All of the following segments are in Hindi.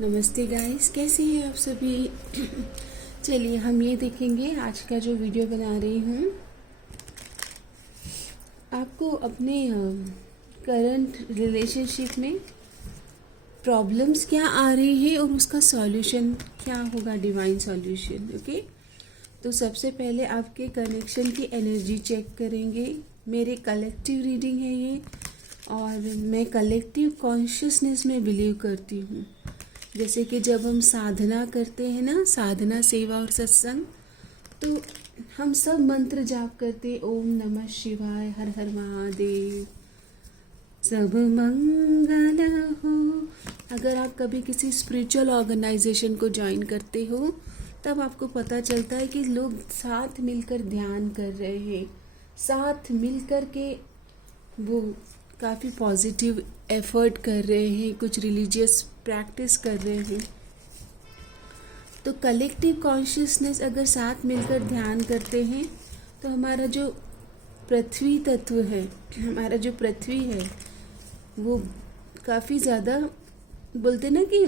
नमस्ते गाइस, कैसे हैं आप सभी। चलिए हम ये देखेंगे आज का जो वीडियो बना रही हूँ, आपको अपने करंट रिलेशनशिप में प्रॉब्लम्स क्या आ रही है और उसका सॉल्यूशन क्या होगा, डिवाइन सॉल्यूशन। ओके, तो सबसे पहले आपके कनेक्शन की एनर्जी चेक करेंगे। मेरे कलेक्टिव रीडिंग है ये, और मैं कलेक्टिव कॉन्शियसनेस में बिलीव करती हूँ। जैसे कि जब हम साधना करते हैं ना, साधना, सेवा और सत्संग, तो हम सब मंत्र जाप करते, ओम नमः शिवाय, हर हर महादेव, सब मंगल हो। अगर आप कभी किसी स्पिरिचुअल ऑर्गेनाइजेशन को ज्वाइन करते हो तब आपको पता चलता है कि लोग साथ मिलकर ध्यान कर रहे हैं, साथ मिलकर के वो काफ़ी पॉजिटिव एफर्ट कर रहे हैं, कुछ रिलीजियस प्रैक्टिस कर रहे हैं। तो कलेक्टिव कॉन्शियसनेस अगर साथ मिलकर ध्यान करते हैं तो हमारा जो पृथ्वी तत्व है, हमारा जो पृथ्वी है, वो काफ़ी ज़्यादा, बोलते ना कि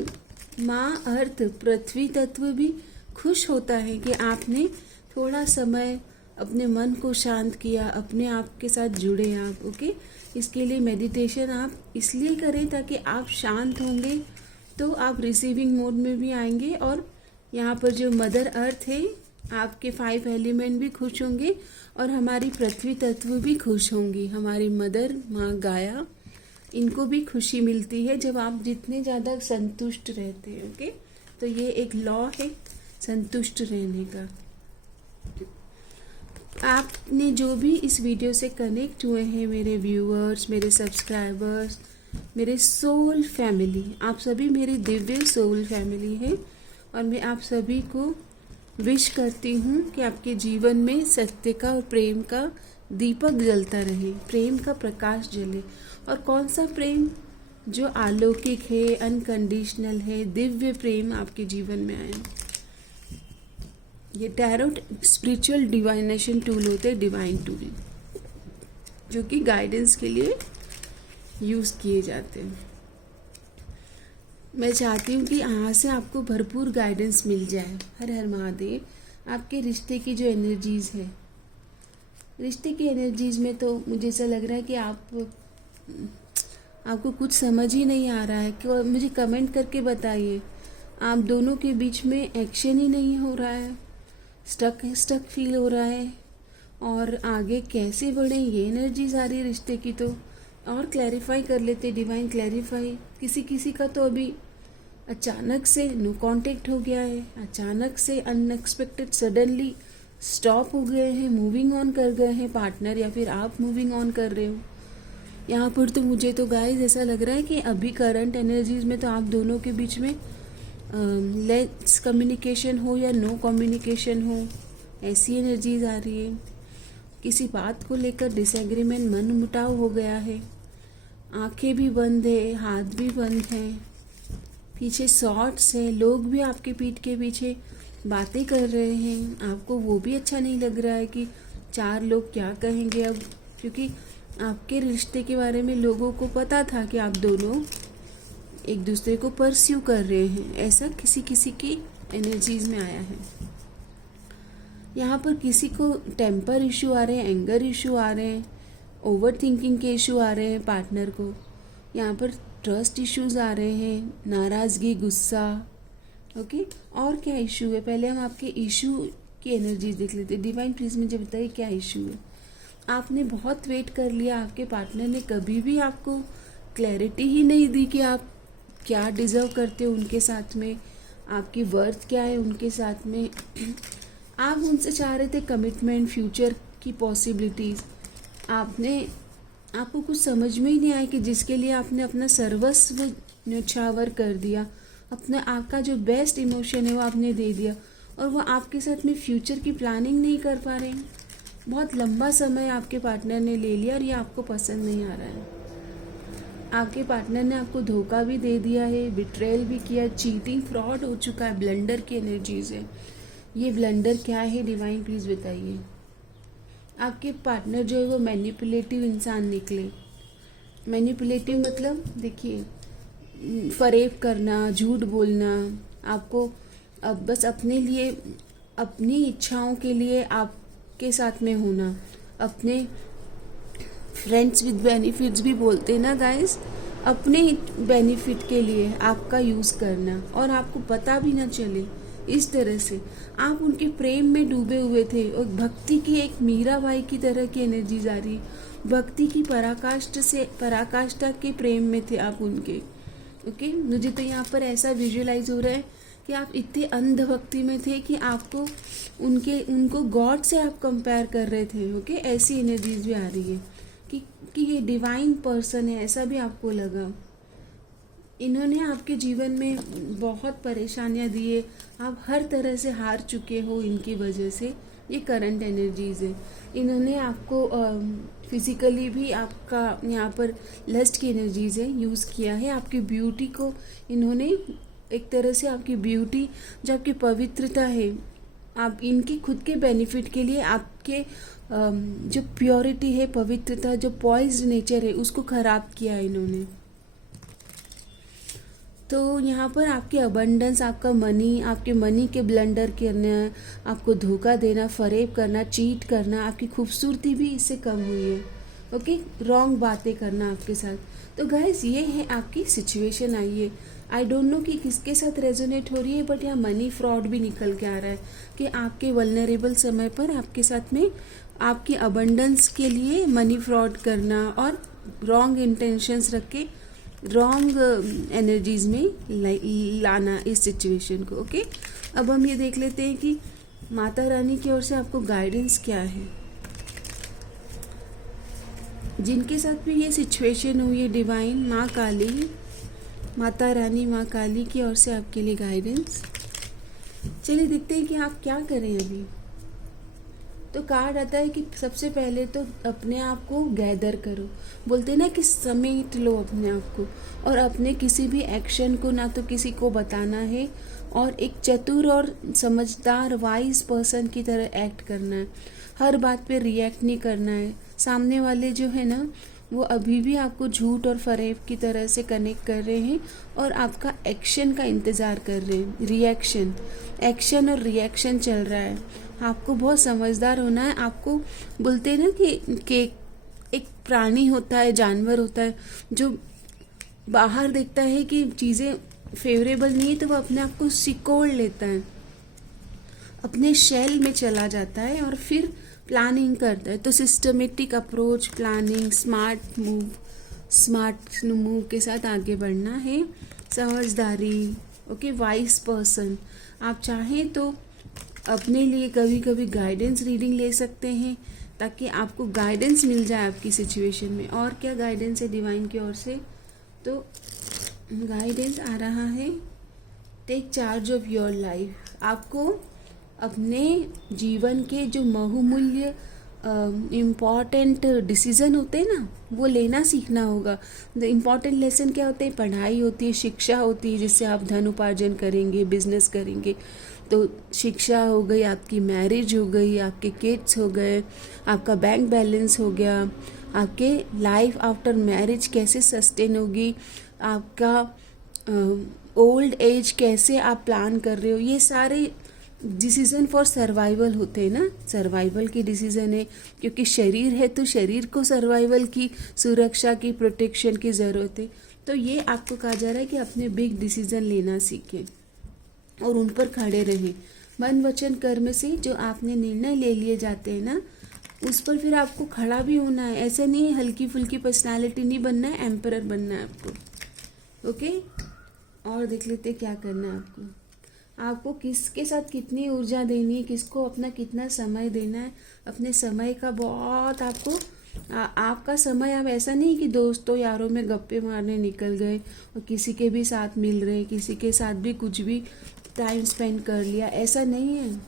माँ अर्थ, पृथ्वी तत्व भी खुश होता है कि आपने थोड़ा समय अपने मन को शांत किया, अपने आप के साथ जुड़े आप। ओके, इसके लिए मेडिटेशन आप इसलिए करें ताकि आप शांत होंगे तो आप रिसीविंग मोड में भी आएंगे, और यहाँ पर जो मदर अर्थ है, आपके 5 एलिमेंट भी खुश होंगे और हमारी पृथ्वी तत्व भी खुश होंगी। हमारी मदर माँ गाया, इनको भी खुशी मिलती है जब आप जितने ज़्यादा संतुष्ट रहते हैं। ओके, तो ये एक लॉ है संतुष्ट रहने का। आपने जो भी इस वीडियो से कनेक्ट हुए हैं, मेरे व्यूअर्स, मेरे सब्सक्राइबर्स, मेरे सोल फैमिली, आप सभी मेरी दिव्य सोल फैमिली है, और मैं आप सभी को विश करती हूँ कि आपके जीवन में सत्य का और प्रेम का दीपक जलता रहे, प्रेम का प्रकाश जले। और कौन सा प्रेम? जो अलौकिक है, अनकंडीशनल है, दिव्य प्रेम आपके जीवन में आए। ये टैरोट स्पिरिचुअल डिवाइनेशन टूल होते हैं, डिवाइन टूल, जो कि गाइडेंस के लिए यूज़ किए जाते हैं। मैं चाहती हूँ कि यहाँ से आपको भरपूर गाइडेंस मिल जाए। हर हर महादेव। आपके रिश्ते की जो एनर्जीज़ है, रिश्ते की एनर्जीज़ में तो मुझे ऐसा लग रहा है कि आपको कुछ समझ ही नहीं आ रहा है। कि मुझे कमेंट करके बताइए, आप दोनों के बीच में एक्शन ही नहीं हो रहा है, स्टक फील हो रहा है, और आगे कैसे बढ़े ये एनर्जीज आ रही है रिश्ते की। तो और क्लैरिफाई कर लेते, डिवाइन क्लैरिफाई। किसी का तो अभी अचानक से नो कांटेक्ट हो गया है, अचानक से अनएक्सपेक्टेड सडनली स्टॉप हो गए हैं, मूविंग ऑन कर गए हैं पार्टनर, या फिर आप मूविंग ऑन कर रहे हो। यहाँ पर तो मुझे तो गाइस ऐसा लग रहा है कि अभी करंट एनर्जीज में तो आप दोनों के बीच में लेस कम्युनिकेशन हो या नो कम्युनिकेशन हो, ऐसी एनर्जीज आ रही है। किसी बात को लेकर डिसएग्रीमेंट, मन मुटाव हो गया है, आंखें भी बंद है, हाथ भी बंद हैं, पीछे शॉर्ट्स है, लोग भी आपके पीठ के पीछे बातें कर रहे हैं। आपको वो भी अच्छा नहीं लग रहा है कि 4 लोग क्या कहेंगे अब, क्योंकि आपके रिश्ते के बारे में लोगों को पता था कि आप दोनों एक दूसरे को परस्यू कर रहे हैं। ऐसा किसी की एनर्जीज में आया है। यहाँ पर किसी को टेम्पर इशू आ रहे हैं, एंगर इशू आ रहे हैं, ओवर थिंकिंग के इशू आ रहे हैं पार्टनर को। यहाँ पर ट्रस्ट इश्यूज आ रहे हैं, नाराज़गी, गुस्सा। ओके, और क्या इशू है? पहले हम आपके इशू की एनर्जी देख लेते हैं। डिवाइन प्लीज मुझे बताइए क्या इशू है। आपने बहुत वेट कर लिया, आपके पार्टनर ने कभी भी आपको क्लैरिटी ही नहीं दी कि आप क्या डिज़र्व करते हो उनके साथ में, आपकी वर्थ क्या है उनके साथ में। आप उनसे चाह रहे थे कमिटमेंट, फ्यूचर की पॉसिबिलिटीज़। आपको कुछ समझ में ही नहीं आया कि जिसके लिए आपने अपना सर्वस्व न्यौछावर कर दिया, अपना आपका जो बेस्ट इमोशन है वो आपने दे दिया, और वो आपके साथ में फ्यूचर की प्लानिंग नहीं कर पा रहे हैं। बहुत लंबा समय आपके पार्टनर ने ले लिया और ये आपको पसंद नहीं आ रहा है। आपके पार्टनर ने आपको धोखा भी दे दिया है, बिट्रेयल भी किया, चीटिंग, फ्रॉड हो चुका है, ब्लंडर की एनर्जीज है। ये ब्लंडर क्या है डिवाइन प्लीज़ बताइए। आपके पार्टनर जो है वो मैनिपुलेटिव इंसान निकले। मैनिपुलेटिव मतलब देखिए, फरेब करना, झूठ बोलना, आपको अब बस अपने लिए, अपनी इच्छाओं के लिए आपके साथ में होना, अपने फ्रेंड्स विद बेनिफिट्स भी बोलते हैं ना गाइस, अपने बेनिफिट के लिए आपका यूज़ करना और आपको पता भी ना चले। इस तरह से आप उनके प्रेम में डूबे हुए थे और भक्ति की एक मीराबाई की तरह की एनर्जीज आ रही, भक्ति की पराकाष्ठा के प्रेम में थे आप उनके। ओके, मुझे तो यहाँ पर ऐसा विजुअलाइज हो रहा है कि आप इतने अंधभक्ति में थे कि आपको उनको गॉड से आप कंपेयर कर रहे थे। ओके, ऐसी एनर्जीज भी आ रही है कि ये डिवाइन पर्सन है, ऐसा भी आपको लगा। इन्होंने आपके जीवन में बहुत परेशानियां दिए, आप हर तरह से हार चुके हो इनकी वजह से। ये करंट एनर्जीज है। इन्होंने आपको फिजिकली भी आपका यहाँ पर लस्ट की एनर्जीज है यूज़ किया है। आपकी ब्यूटी को इन्होंने एक तरह से, आपकी ब्यूटी जो आपकी पवित्रता है, आप इनकी खुद के बेनिफिट के लिए आपके जो प्योरिटी है, पवित्रता, जो पॉइज्ड नेचर है, उसको ख़राब किया है इन्होंने। तो यहाँ पर आपकी अबंडेंस, आपका मनी, आपके मनी के ब्लंडर करना, आपको धोखा देना, फरेब करना, चीट करना, आपकी खूबसूरती भी इससे कम हुई है। ओके, रॉन्ग बातें करना आपके साथ। तो गाइस, ये है आपकी सिचुएशन आई है। आई डोंट नो कि किसके साथ रेजोनेट हो रही है, बट यहाँ मनी फ्रॉड भी निकल के आ रहा है कि आपके वल्नरेबल समय पर आपके साथ में आपकी अबंडेंस के लिए मनी फ्रॉड करना और रॉन्ग इंटेंशंस रख के रॉन्ग एनर्जीज में लाना इस सिचुएशन को। ओके, अब हम ये देख लेते हैं कि माता रानी की ओर से आपको गाइडेंस क्या है। जिनके साथ भी ये सिचुएशन हुई है, डिवाइन माँ काली, माता रानी माँ काली की ओर से आपके लिए गाइडेंस। चलिए देखते हैं कि आप क्या करें अभी। तो कार्ड आता है कि सबसे पहले तो अपने आप को गैदर करो, बोलते हैं ना कि समेट लो अपने आप को, और अपने किसी भी एक्शन को ना तो किसी को बताना है, और एक चतुर और समझदार वाइज पर्सन की तरह एक्ट करना है। हर बात पे रिएक्ट नहीं करना है। सामने वाले जो है ना, वो अभी भी आपको झूठ और फरेब की तरह से कनेक्ट कर रहे हैं और आपका एक्शन का इंतज़ार कर रहे हैं। रिएक्शन, एक्शन और रिएक्शन चल रहा है। आपको बहुत समझदार होना है। आपको बोलते हैं ना कि एक प्राणी होता है, जानवर होता है, जो बाहर देखता है कि चीज़ें फेवरेबल नहीं है तो वो अपने आप को सिकोड़ लेता है, अपने शेल में चला जाता है और फिर प्लानिंग करता है। तो systematic approach, planning, smart move के साथ आगे बढ़ना है। समझदारी, ओके, वाइज पर्सन। आप चाहें तो अपने लिए कभी कभी गाइडेंस रीडिंग ले सकते हैं ताकि आपको गाइडेंस मिल जाए आपकी सिचुएशन में। और क्या गाइडेंस है डिवाइन की ओर से? तो गाइडेंस आ रहा है, take charge of your life. आपको अपने जीवन के जो बहुमूल्य इम्पॉर्टेंट डिसीज़न होते हैं ना, वो लेना सीखना होगा। द इम्पॉर्टेंट लेसन क्या होते हैं? पढ़ाई होती है, शिक्षा होती है, जिससे आप धन उपार्जन करेंगे, बिजनेस करेंगे। तो शिक्षा हो गई, आपकी मैरिज हो गई, आपके किड्स हो गए, आपका बैंक बैलेंस हो गया, आपके लाइफ आफ्टर मैरिज कैसे सस्टेन होगी, आपका ओल्ड एज कैसे आप प्लान कर रहे हो। ये सारे डिसीज़न फॉर सर्वाइवल होते हैं ना, सर्वाइवल की डिसीज़न है, क्योंकि शरीर है तो शरीर को सर्वाइवल की, सुरक्षा की, प्रोटेक्शन की ज़रूरत है। तो ये आपको कहा जा रहा है कि अपने बिग डिसीज़न लेना सीखें और उन पर खड़े रहें। मन वचन कर्म से जो आपने निर्णय ले लिए जाते हैं ना, उस पर फिर आपको खड़ा भी होना है। ऐसा नहीं है हल्की फुल्की पर्सनालिटी नहीं बनना है, एम्परर बनना है आपको। ओके, और देख लेते क्या करना है आपको। आपको किसके साथ कितनी ऊर्जा देनी है, किसको अपना कितना समय देना है। अपने समय का बहुत आपको आपका समय, अब ऐसा नहीं कि दोस्तों यारों में गप्पे मारने निकल गए और किसी के भी साथ मिल रहे, किसी के साथ भी कुछ भी टाइम स्पेंड कर लिया, ऐसा नहीं है।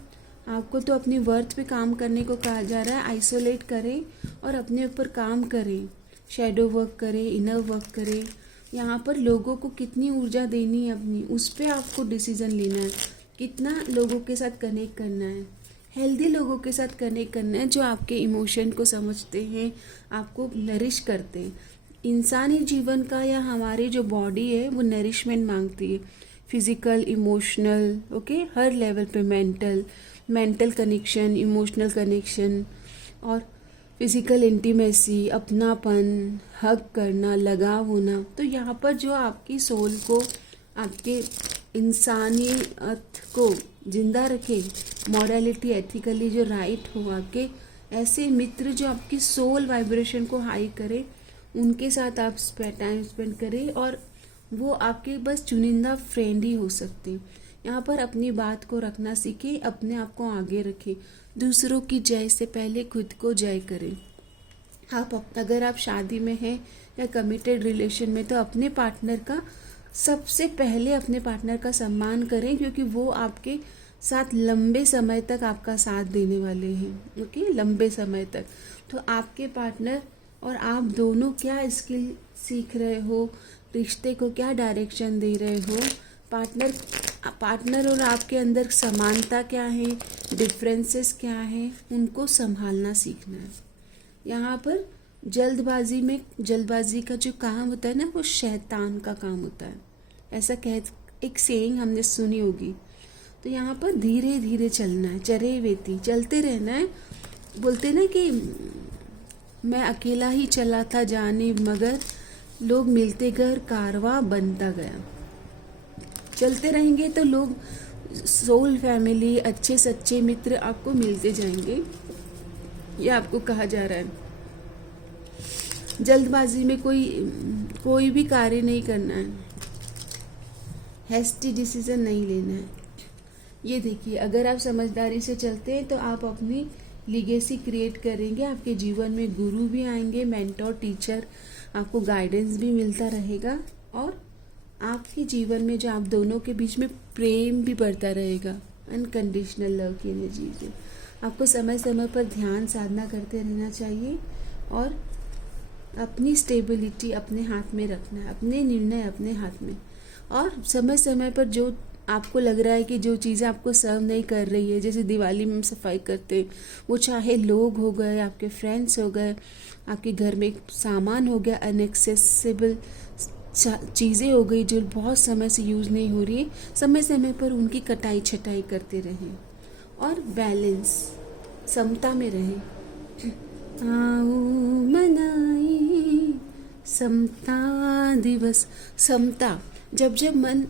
आपको तो अपनी वर्थ पे काम करने को कहा जा रहा है। आइसोलेट करें और अपने ऊपर काम करें, शैडो वर्क करें, इनर वर्क करें। यहाँ पर लोगों को कितनी ऊर्जा देनी है अपनी, उस पर आपको डिसीज़न लेना है। कितना लोगों के साथ कनेक्ट करना है, हेल्दी लोगों के साथ कनेक्ट करना है, जो आपके इमोशन को समझते हैं, आपको नरिश करते हैं। इंसानी जीवन का या हमारी जो बॉडी है वो नरिशमेंट मांगती है, फिजिकल, इमोशनल, ओके, हर लेवल पे, मेंटल कनेक्शन, इमोशनल कनेक्शन और फिजिकल इंटीमेसी, अपनापन, हग करना, लगाव होना। तो यहाँ पर जो आपकी सोल को, आपके इंसानियत को जिंदा रखे, मॉरलिटी, एथिकली जो राइट हो, आपके ऐसे मित्र जो आपकी सोल वाइब्रेशन को हाई करे, उनके साथ आप टाइम स्पेंड करें। और वो आपके बस चुनिंदा फ्रेंड ही हो सकते हैं। यहाँ पर अपनी बात को रखना सीखें, अपने आप को आगे रखें। दूसरों की जय से पहले खुद को जय करें। अगर आप शादी में हैं या कमिटेड रिलेशन में, तो अपने पार्टनर का सबसे पहले अपने पार्टनर का सम्मान करें, क्योंकि वो आपके साथ लंबे समय तक आपका साथ देने वाले हैं, ओके, लंबे समय तक। तो आपके पार्टनर और आप दोनों क्या स्किल सीख रहे हो, रिश्ते को क्या डायरेक्शन दे रहे हो, पार्टनर और आपके अंदर समानता क्या है, डिफरेंसेस क्या है, उनको संभालना सीखना है। यहाँ पर जल्दबाजी का जो काम होता है ना, वो शैतान का काम होता है, ऐसा एक सेइंग हमने सुनी होगी। तो यहाँ पर धीरे धीरे चलना है, चरे वेती, चलते रहना है। बोलते ना कि मैं अकेला ही चला था जाने मगर लोग मिलते घर कारवां बनता गया। चलते रहेंगे तो लोग, सोल फैमिली, अच्छे सच्चे मित्र आपको मिलते जाएंगे, ये आपको कहा जा रहा है। जल्दबाजी में कोई भी कार्य नहीं करना है, हैस्टी डिसीजन नहीं लेना है। ये देखिए, अगर आप समझदारी से चलते हैं तो आप अपनी लीगेसी क्रिएट करेंगे। आपके जीवन में गुरु भी आएंगे, मेंटोर, टीचर, आपको गाइडेंस भी मिलता रहेगा। और आपके जीवन में जो आप दोनों के बीच में प्रेम भी बढ़ता रहेगा, अनकंडीशनल लव की एनर्जी से। आपको समय समय पर ध्यान साधना करते रहना चाहिए और अपनी स्टेबिलिटी अपने हाथ में रखना है, अपने निर्णय अपने हाथ में। और समय समय पर जो आपको लग रहा है कि जो चीज़ें आपको सर्व नहीं कर रही है, जैसे दिवाली में हम सफाई करते हैं, वो चाहे लोग हो गए, आपके फ्रेंड्स हो गए, आपके घर में सामान हो गया, अनएक्सेसिबल चीज़ें हो गई जो बहुत समय से यूज़ नहीं हो रही है, समय समय पर उनकी कटाई छटाई करते रहें। और बैलेंस, समता में रहें। आओ मनाई समता दिवस। समता, जब जब मन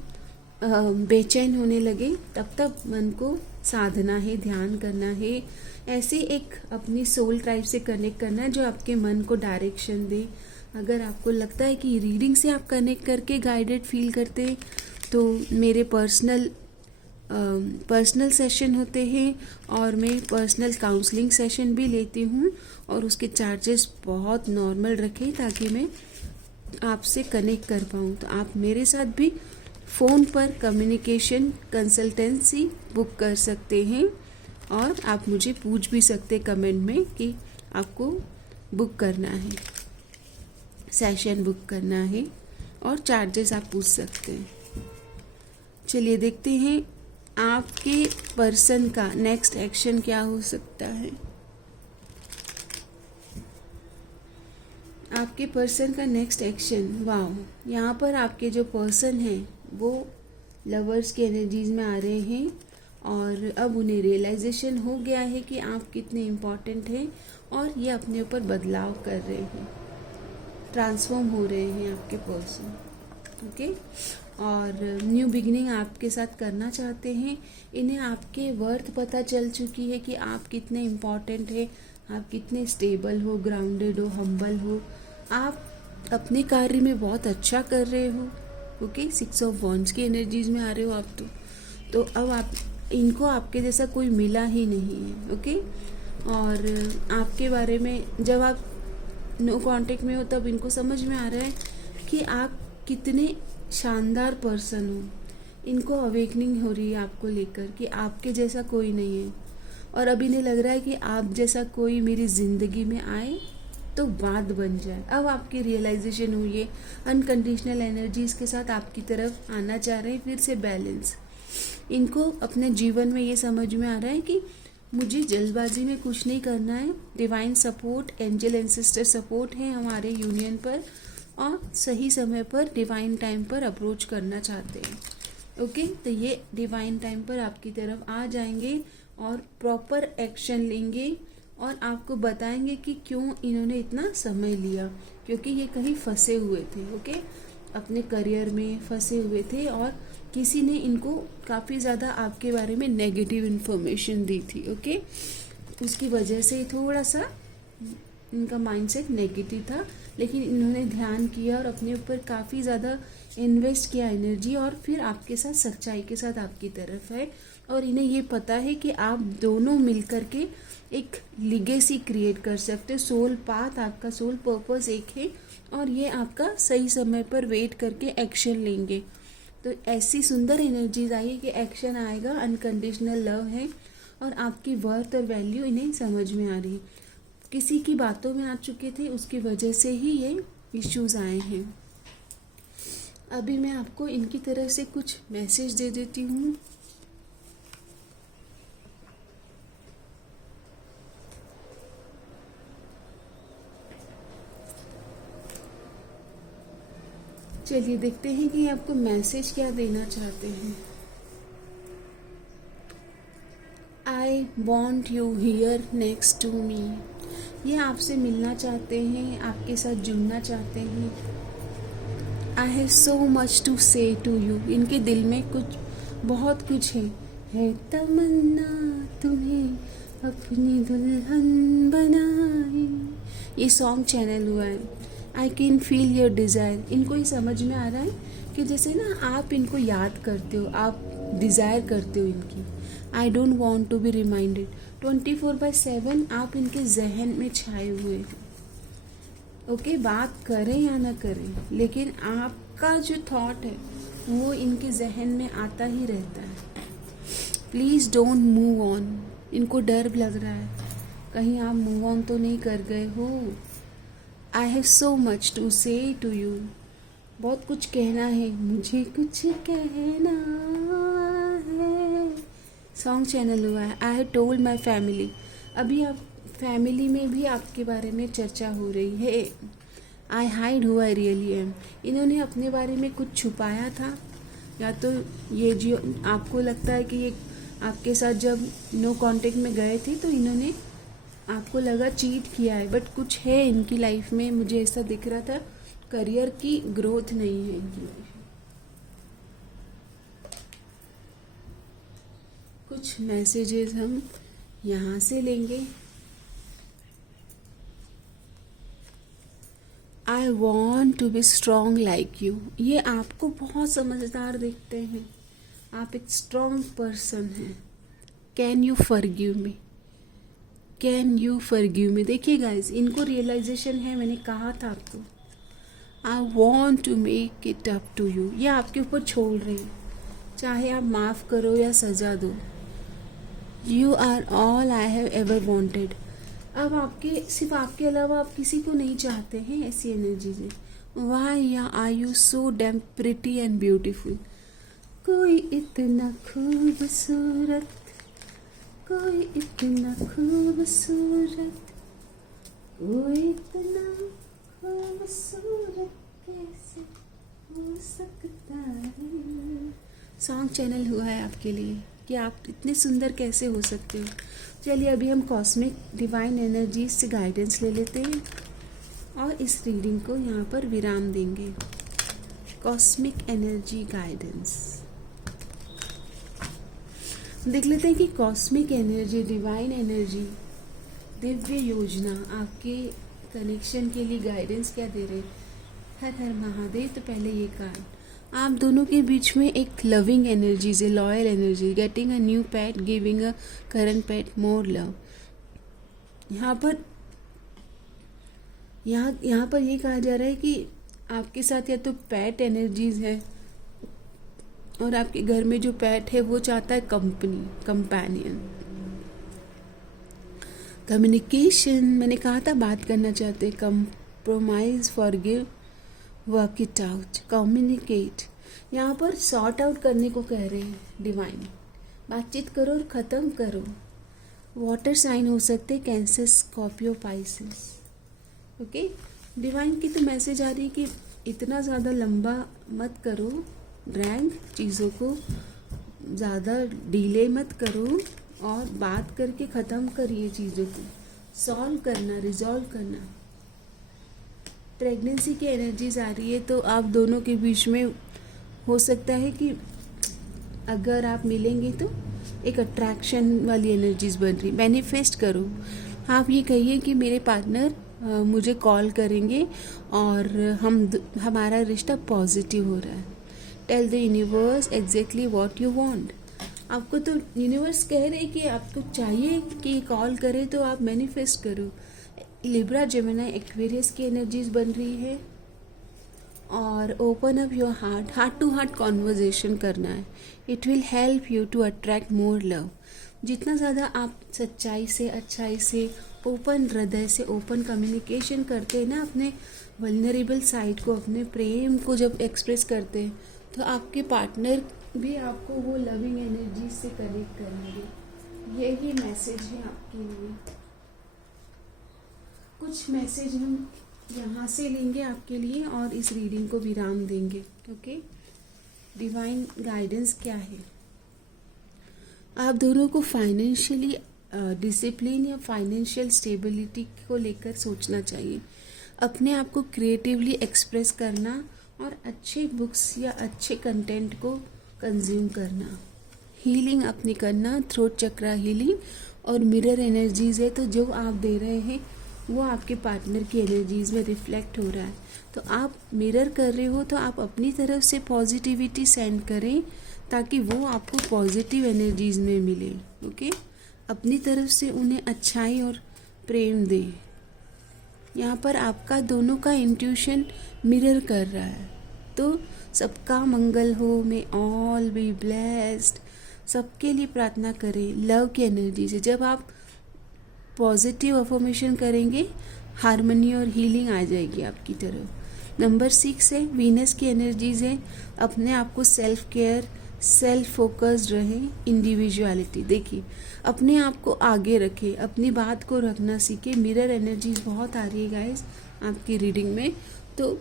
बेचैन होने लगे तब मन को साधना है, ध्यान करना है, ऐसे एक अपनी सोल ट्राइब से कनेक्ट करना है जो आपके मन को डायरेक्शन दे। अगर आपको लगता है कि रीडिंग से आप कनेक्ट करके गाइडेड फील करते हैं, तो मेरे पर्सनल सेशन होते हैं और मैं पर्सनल काउंसलिंग सेशन भी लेती हूँ, और उसके चार्जेस बहुत नॉर्मल रखें ताकि मैं आपसे कनेक्ट कर पाऊँ। तो आप मेरे साथ भी फ़ोन पर कम्युनिकेशन कंसल्टेंसी बुक कर सकते हैं, और आप मुझे पूछ भी सकते कमेंट में कि आपको बुक करना है, सेशन बुक करना है, और चार्जेस आप पूछ सकते हैं। चलिए देखते हैं आपके पर्सन का नेक्स्ट एक्शन क्या हो सकता है। आपके पर्सन का नेक्स्ट एक्शन, वाह, यहाँ पर आपके जो पर्सन हैं वो लवर्स की एनर्जीज में आ रहे हैं, और अब उन्हें रियलाइजेशन हो गया है कि आप कितने इम्पॉर्टेंट हैं, और ये अपने ऊपर बदलाव कर रहे हैं, ट्रांसफॉर्म हो रहे हैं आपके पर्सन, ओके। और न्यू बिगिनिंग आपके साथ करना चाहते हैं। इन्हें आपके वर्थ पता चल चुकी है कि आप कितने इम्पॉर्टेंट हैं, आप कितने स्टेबल हो, ग्राउंडेड हो, हम्बल हो, आप अपने कार्य में बहुत अच्छा कर रहे हो, ओके। 6 ऑफ वॉन्ड्स की एनर्जीज में आ रहे हो आप तो अब आप इनको आपके जैसा कोई मिला ही नहीं है, ओके। और आपके बारे में जब आप नो कांटेक्ट में हो तब इनको समझ में आ रहा है कि आप कितने शानदार पर्सन हो। इनको अवेकनिंग हो रही है आपको लेकर कि आपके जैसा कोई नहीं है, और अब इन्हें लग रहा है कि आप जैसा कोई मेरी ज़िंदगी में आए तो बात बन जाए। अब आपकी रियलाइजेशन हुई है, अनकंडीशनल एनर्जीज़ के साथ आपकी तरफ आना चाह रहे हैं, फिर से बैलेंस। इनको अपने जीवन में ये समझ में आ रहा है कि मुझे जल्दबाजी में कुछ नहीं करना है, divine support, angel ancestor support है हमारे यूनियन पर, और सही समय पर डिवाइन टाइम पर अप्रोच करना चाहते हैं। ओके, तो ये डिवाइन टाइम पर आपकी तरफ आ जाएंगे और प्रॉपर एक्शन लेंगे और आपको बताएंगे कि क्यों इन्होंने इतना समय लिया, क्योंकि ये कहीं फंसे हुए थे। ओके, अपने करियर में फंसे हुए थे और किसी ने इनको काफ़ी ज़्यादा आपके बारे में नेगेटिव इन्फॉर्मेशन दी थी। ओके, उसकी वजह से थोड़ा सा इनका माइंडसेट नेगेटिव था, लेकिन इन्होंने ध्यान किया और अपने ऊपर काफ़ी ज़्यादा इन्वेस्ट किया एनर्जी, और फिर आपके साथ सच्चाई के साथ आपकी तरफ है। और इन्हें ये पता है कि आप दोनों मिलकर के एक लिगेसी क्रिएट कर सकते हो। सोल पाथ, आपका सोल पर्पस एक है और ये आपका सही समय पर वेट करके एक्शन लेंगे। तो ऐसी सुंदर एनर्जीज आई है कि एक्शन आएगा, अनकंडीशनल लव है और आपकी वर्थ और वैल्यू इन्हें समझ में आ रही है। किसी की बातों में आ चुके थे, उसकी वजह से ही ये इश्यूज आए हैं। अभी मैं आपको इनकी तरफ से कुछ मैसेज दे देती हूँ। चलिए देखते हैं कि आपको मैसेज क्या देना चाहते हैं। I want you here next to me. ये आपसे मिलना चाहते हैं, आपके साथ जुड़ना चाहते हैं। I have so much to say to you. इनके दिल में कुछ बहुत कुछ है तमन्ना तुम्हें अपनी दुल्हन बनाए। ये सॉन्ग चैनल हुआ है। I can feel your desire. इनको ये समझ में आ रहा है कि जैसे ना आप इनको याद करते हो, आप डिज़ायर करते हो इनकी। I don't want to be reminded. 24/7 आप इनके जहन में छाए हुए हैं। ओके, बात करें या ना करें, लेकिन आपका जो थॉट है वो इनके जहन में आता ही रहता है। Please don't move on. इनको डर लग रहा है कहीं आप मूव ऑन तो नहीं कर गए हो। I have so much to say to you. बहुत कुछ कहना है, मुझे कुछ कहना है। सॉन्ग चैनल हुआ है। I have told my family. अभी आप फैमिली में भी आपके बारे में चर्चा हो रही है। I hide who I really am. इन्होंने अपने बारे में कुछ छुपाया था, या तो ये जो आपको लगता है कि ये आपके साथ जब नो कांटेक्ट में गए थे तो इन्होंने आपको लगा चीट किया है, बट कुछ है इनकी लाइफ में। मुझे ऐसा दिख रहा था करियर की ग्रोथ नहीं है इनकी लाइफ में। कुछ मैसेजेस हम यहाँ से लेंगे। I want to be strong like you. ये आपको बहुत समझदार देखते हैं, आप एक स्ट्रॉन्ग पर्सन हैं। Can you forgive me, can you forgive me. देखिए गाइज, इनको रियलाइजेशन है, मैंने कहा था आपको। I want to make it up to you. ये आपके ऊपर छोड़ रहे हैं, चाहे आप माफ़ करो या सज़ा दो। You are all I have ever wanted. अब आपके सिर्फ आपके अलावा आप किसी को नहीं चाहते हैं, ऐसी एनर्जी से। वाई या are you so damn pretty and beautiful. कोई इतना खूबसूरत, कोई इतना खूबसूरत, कोई इतना खूबसूरत कैसे हो सकता है। सॉन्ग चैनल हुआ है आपके लिए कि आप इतने सुंदर कैसे हो सकते हो। चलिए अभी हम कॉस्मिक डिवाइन एनर्जी से गाइडेंस ले लेते हैं और इस रीडिंग को यहाँ पर विराम देंगे। कॉस्मिक एनर्जी गाइडेंस देख लेते हैं कि cosmic energy, divine energy, Divya योजना आपके कनेक्शन के लिए गाइडेंस क्या दे रहे हैं। हर हर महादेव। तो पहले ये कार्ड, आप दोनों के बीच में एक लविंग एनर्जीज है, loyal energy, getting a new pet, giving a current pet more love. यहाँ पर ये कहा जा रहा है कि आपके साथ या तो पेट एनर्जीज है और आपके घर में जो पेट है वो चाहता है कंपनी, कंपेनियन, कम्युनिकेशन। मैंने कहा था बात करना चाहते हैं। Compromise, forgive, work it out, communicate. यहाँ पर सॉर्ट आउट करने को कह रहे हैं डिवाइन। बातचीत करो और ख़त्म करो। वाटर साइन हो सकते, cancer, Scorpio, Pisces. Okay, divine की तो मैसेज आ रही है कि इतना ज़्यादा लंबा मत करो, ड्रैग चीज़ों को ज़्यादा डिले मत करो और बात करके ख़त्म करिए चीज़ों को, सॉल्व करना, रिजॉल्व करना। प्रेगनेंसी की एनर्जीज आ रही है तो आप दोनों के बीच में हो सकता है कि अगर आप मिलेंगे तो एक अट्रैक्शन वाली एनर्जीज बन रही। मैनिफेस्ट करो, आप ये कहिए कि मेरे पार्टनर मुझे कॉल करेंगे और हमारा रिश्ता पॉजिटिव हो रहा है। Tell the universe exactly what you want. आपको तो यूनिवर्स कह रहे कि आपको चाहिए कि कॉल करे, तो आप मैनिफेस्ट करो। लिब्रा, जेमिनी, एक्वेरियस की एनर्जीज बन रही है और open up your heart to heart conversation करना है। It will help you to attract more love. जितना ज़्यादा आप सच्चाई से, अच्छाई से, ओपन हृदय से, ओपन कम्युनिकेशन करते हैं ना, अपने वल्नरेबल साइड को, अपने प्रेम को जब एक्सप्रेस करते हैं, तो आपके पार्टनर भी आपको वो लविंग एनर्जी से कनेक्ट करेंगे। यही मैसेज है आपके लिए। कुछ मैसेज हम यहाँ से लेंगे आपके लिए और इस रीडिंग को विराम देंगे। ओके, डिवाइन गाइडेंस क्या है? आप दोनों को फाइनेंशियली डिसिप्लिन या फाइनेंशियल स्टेबिलिटी को लेकर सोचना चाहिए। अपने आप को क्रिएटिवली एक्सप्रेस करना और अच्छे बुक्स या अच्छे कंटेंट को कंज्यूम करना। हीलिंग अपनी करना, थ्रोट चक्रा हीलिंग और मिरर एनर्जीज है, तो जो आप दे रहे हैं वो आपके पार्टनर की एनर्जीज में रिफ्लेक्ट हो रहा है। तो आप मिरर कर रहे हो तो आप अपनी तरफ से पॉजिटिविटी सेंड करें ताकि वो आपको पॉजिटिव एनर्जीज में मिले। ओके, अपनी तरफ से उन्हें अच्छाई और प्रेम दें। यहाँ पर आपका दोनों का इंट्यूशन मिरर कर रहा है। तो सबका मंगल हो, मे ऑल बी ब्लेस्ड। सबके लिए प्रार्थना करें लव की एनर्जी से। जब आप पॉजिटिव अफर्मेशन करेंगे, हार्मनी और हीलिंग आ जाएगी आपकी तरफ। नंबर 6 है वीनस की एनर्जीज है। अपने आप को सेल्फ केयर, सेल्फ फोकस्ड रहे, इंडिविजुअलिटी। देखिए, अपने आप को आगे रखें, अपनी बात को रखना सीखे। मिरर एनर्जीज बहुत आ रही है गाइस आपकी रीडिंग में। तो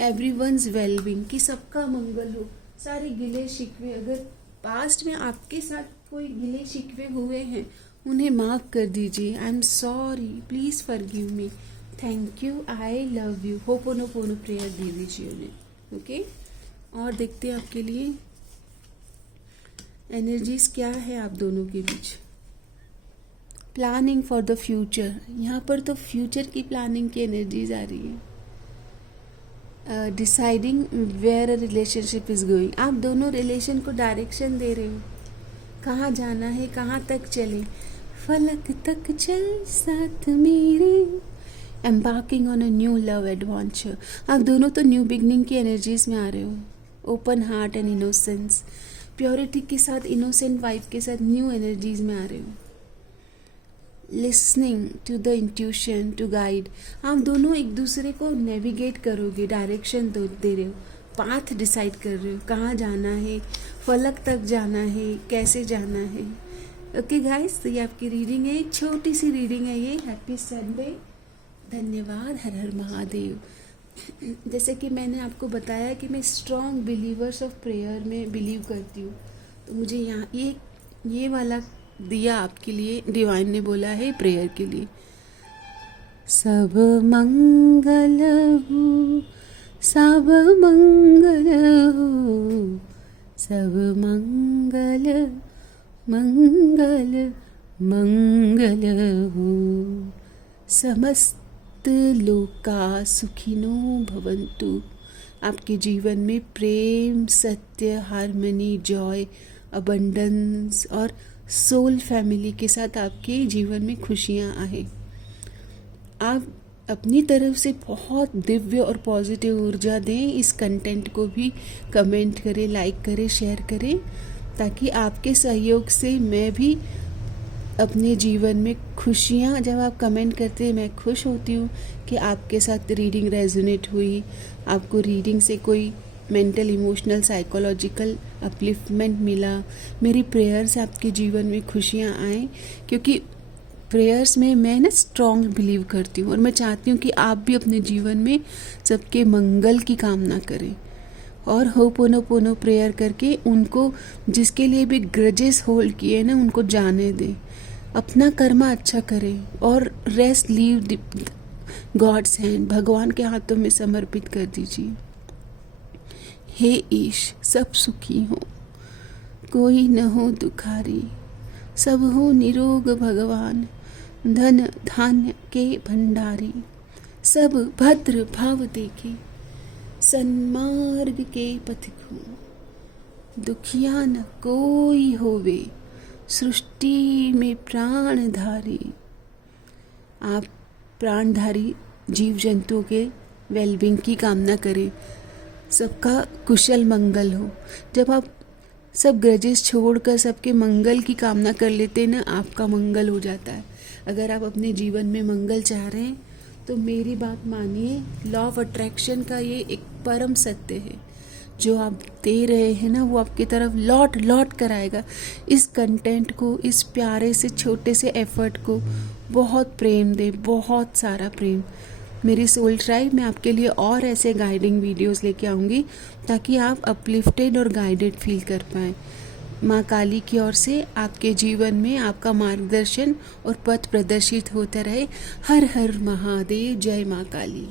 एवरीवन्स वेलबींग, कि सबका मंगल हो। सारे गिले शिकवे, अगर पास्ट में आपके साथ कोई गिले शिकवे हुए हैं, उन्हें माफ़ कर दीजिए। I am sorry, please forgive me, thank you, I love you. Ho'oponopono prayer दे दीजिए उन्हें। ओके, और देखते हैं आपके लिए एनर्जीज क्या है आप दोनों के बीच। प्लानिंग फॉर द फ्यूचर, यहाँ पर तो फ्यूचर की प्लानिंग की एनर्जीज आ रही है। Deciding where a relationship is going, आप दोनों रिलेशन को डायरेक्शन दे रहे हो, कहाँ जाना है, कहाँ तक चले। फलक तक चल साथ मेरे, embarking on a new love adventure. आप दोनों तो न्यू बिगनिंग की एनर्जीज में आ रहे हो। Open heart and innocence, purity के साथ, इनोसेंट वाइब के साथ न्यू एनर्जीज में आ रहे हो। Listening to the intuition to guide, आप दोनों एक दूसरे को नेविगेट करोगे, डायरेक्शन दे रहे हो, पाथ डिसाइड कर रहे हो, कहाँ जाना है, फलक तक जाना है, कैसे जाना है। ओके गाइस, तो ये आपकी रीडिंग है, छोटी सी रीडिंग है ये। हैप्पी संडे, धन्यवाद, हर हर महादेव। जैसे कि मैंने आपको बताया कि मैं स्ट्रॉन्ग बिलीवर्स ऑफ प्रेयर में बिलीव करती हूँ, तो मुझे यहाँ ये वाला दिया आपके लिए, डिवाइन ने बोला है प्रेयर के लिए। सब मंगल हो, सब मंगल हो, सब मंगल मंगल मंगल हो, समस्त लोका सुखिनो भवन्तु। आपके जीवन में प्रेम, सत्य, हार्मनी, जॉय, अबंडेंस और सोल फैमिली के साथ आपके जीवन में खुशियाँ आए। आप अपनी तरफ से बहुत दिव्य और पॉजिटिव ऊर्जा दें। इस कंटेंट को भी कमेंट करें, लाइक करें, शेयर करें, ताकि आपके सहयोग से मैं भी अपने जीवन में खुशियाँ, जब आप कमेंट करते हैं मैं खुश होती हूँ कि आपके साथ रीडिंग रेजोनेट हुई, आपको रीडिंग से कोई मेंटल, इमोशनल, साइकोलॉजिकल अपलिफ्टमेंट मिला। मेरी प्रेयर से आपके जीवन में खुशियाँ आएँ, क्योंकि प्रेयर्स में मैं ना स्ट्रॉन्ग बिलीव करती हूँ और मैं चाहती हूँ कि आप भी अपने जीवन में सबके मंगल की कामना करें और होपोनोपोनो प्रेयर करके उनको जिसके लिए भी ग्रजेस होल्ड किए ना उनको जाने दें, अपना कर्मा अच्छा करें और रेस्ट लीव गॉड्स हैंड, भगवान के हाथों में समर्पित कर दीजिए। हे ईश, सब सुखी हो, कोई न हो दुखारी, सब हो निरोग भगवान, धन धान्य के भंडारी, सब भद्र भाव देखे, सन्मार्ग के पथिक हो, दुखिया न कोई होवे, सृष्टि में प्राणधारी। आप प्राणधारी जीव जंतुओं के वेलबींग की कामना करें, सबका कुशल मंगल हो। जब आप सब ग्रजेस छोड़कर सबके मंगल की कामना कर लेते हैं ना, आपका मंगल हो जाता है। अगर आप अपने जीवन में मंगल चाह रहे हैं तो मेरी बात मानिए, लॉ ऑफ अट्रैक्शन का ये एक परम सत्य है। जो आप दे रहे हैं ना वो आपकी तरफ लौट लौट कर आएगा। इस कंटेंट को, इस प्यारे से छोटे से एफर्ट को बहुत प्रेम दे, बहुत सारा प्रेम। मेरी सोल ट्राइब में आपके लिए और ऐसे गाइडिंग वीडियोस लेके आऊँगी ताकि आप अपलिफ्टेड और गाइडेड फील कर पाएँ। माँ काली की ओर से आपके जीवन में आपका मार्गदर्शन और पथ प्रदर्शित होता रहे। हर हर महादेव, जय माँ काली।